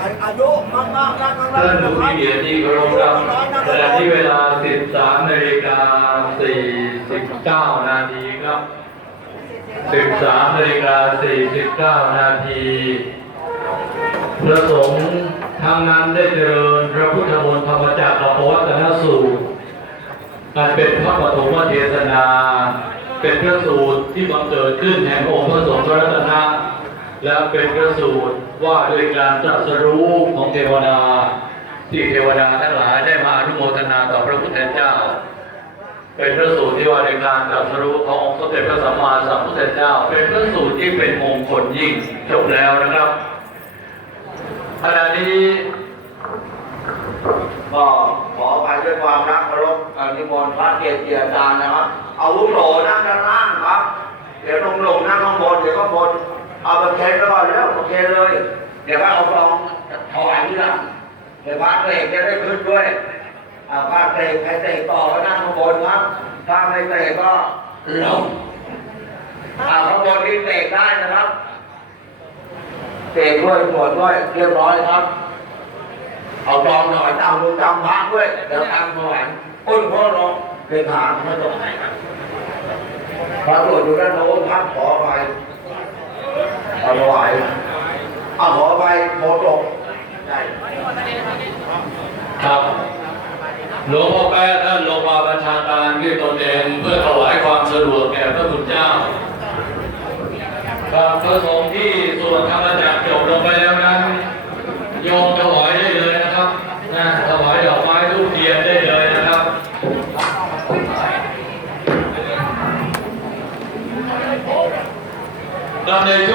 ท่านผู้มีเกียรติที่เคารพครับขณะที่เวลา 13นาฬิกา49 นาทีครับ 13นาฬิกา49 นาทีพระสงฆ์ทางนั้นได้เจริญพระพุทธมนต์ธรรมจักรปวัตนสูตรอันเป็นพระปฐมเทศนา เป็นพระสูตรที่บังเกิดขึ้นแห่งองค์พระสงฆ์พระรัตนะ และเป็นพระสูตรว่าด้วยการตรัสรู้ของเทวดา ที่เทวดาทั้งหลายได้มาอนุโมทนาต่อพระพุทธเจ้า เป็นพระสูตรที่ว่าในการตรัสรู้ขององค์สมเด็จพระสัมมาสัมพุทธเจ้า เป็นพระสูตรที่เป็นมงคลยิ่งจบแล้วนะครับขณะนี้ก็ขอไปด้วยความรักเคารพอนิมนต์พระเกจิอาจารย์นะครับ เอาวุโสนั่งด้านล่างครับ เดี๋ยวลงลงนั่งข้างบนเดี๋ยวข้างบน เอาไปเคนแล้วก็แล้วโอเคเลย เดี๋ยวก็เอาฟองถวายที่หลังเดี๋ยวพระเตะจะได้ขึ้นด้วยอ่าพระเตะใครเตะต่อก็นั่งข้างบนครับถ้าไม่เตะก็ลงอ่าข้างบนนี่เตะได้นะครับเตะด้วยหมดด้วยเรียบร้อยครับ เอาจองหน่อยเอาดูจำพระด้วยเดี๋ยวตามถวายอ้นพ่อร้องเลขาไม่ต้องพระตรวจอยู่ด้านโน้นพักขอไปเอา ถวายเอาขอไปโมตกได้ครับหลวงพ่อแป๊ะท่านลงมาบัญชาการด้วยตนเองเพื่อถวายความสะดวกแก่พระคุณเจ้าครับพระสงฆ์ที่ส่วดธรรมจักรจบลงไปแล้วนั้นโยมถวายได้เลยนะครับนะถวายดอกไม้ทูบเทียนได้เลยนะครับตอนในช่วง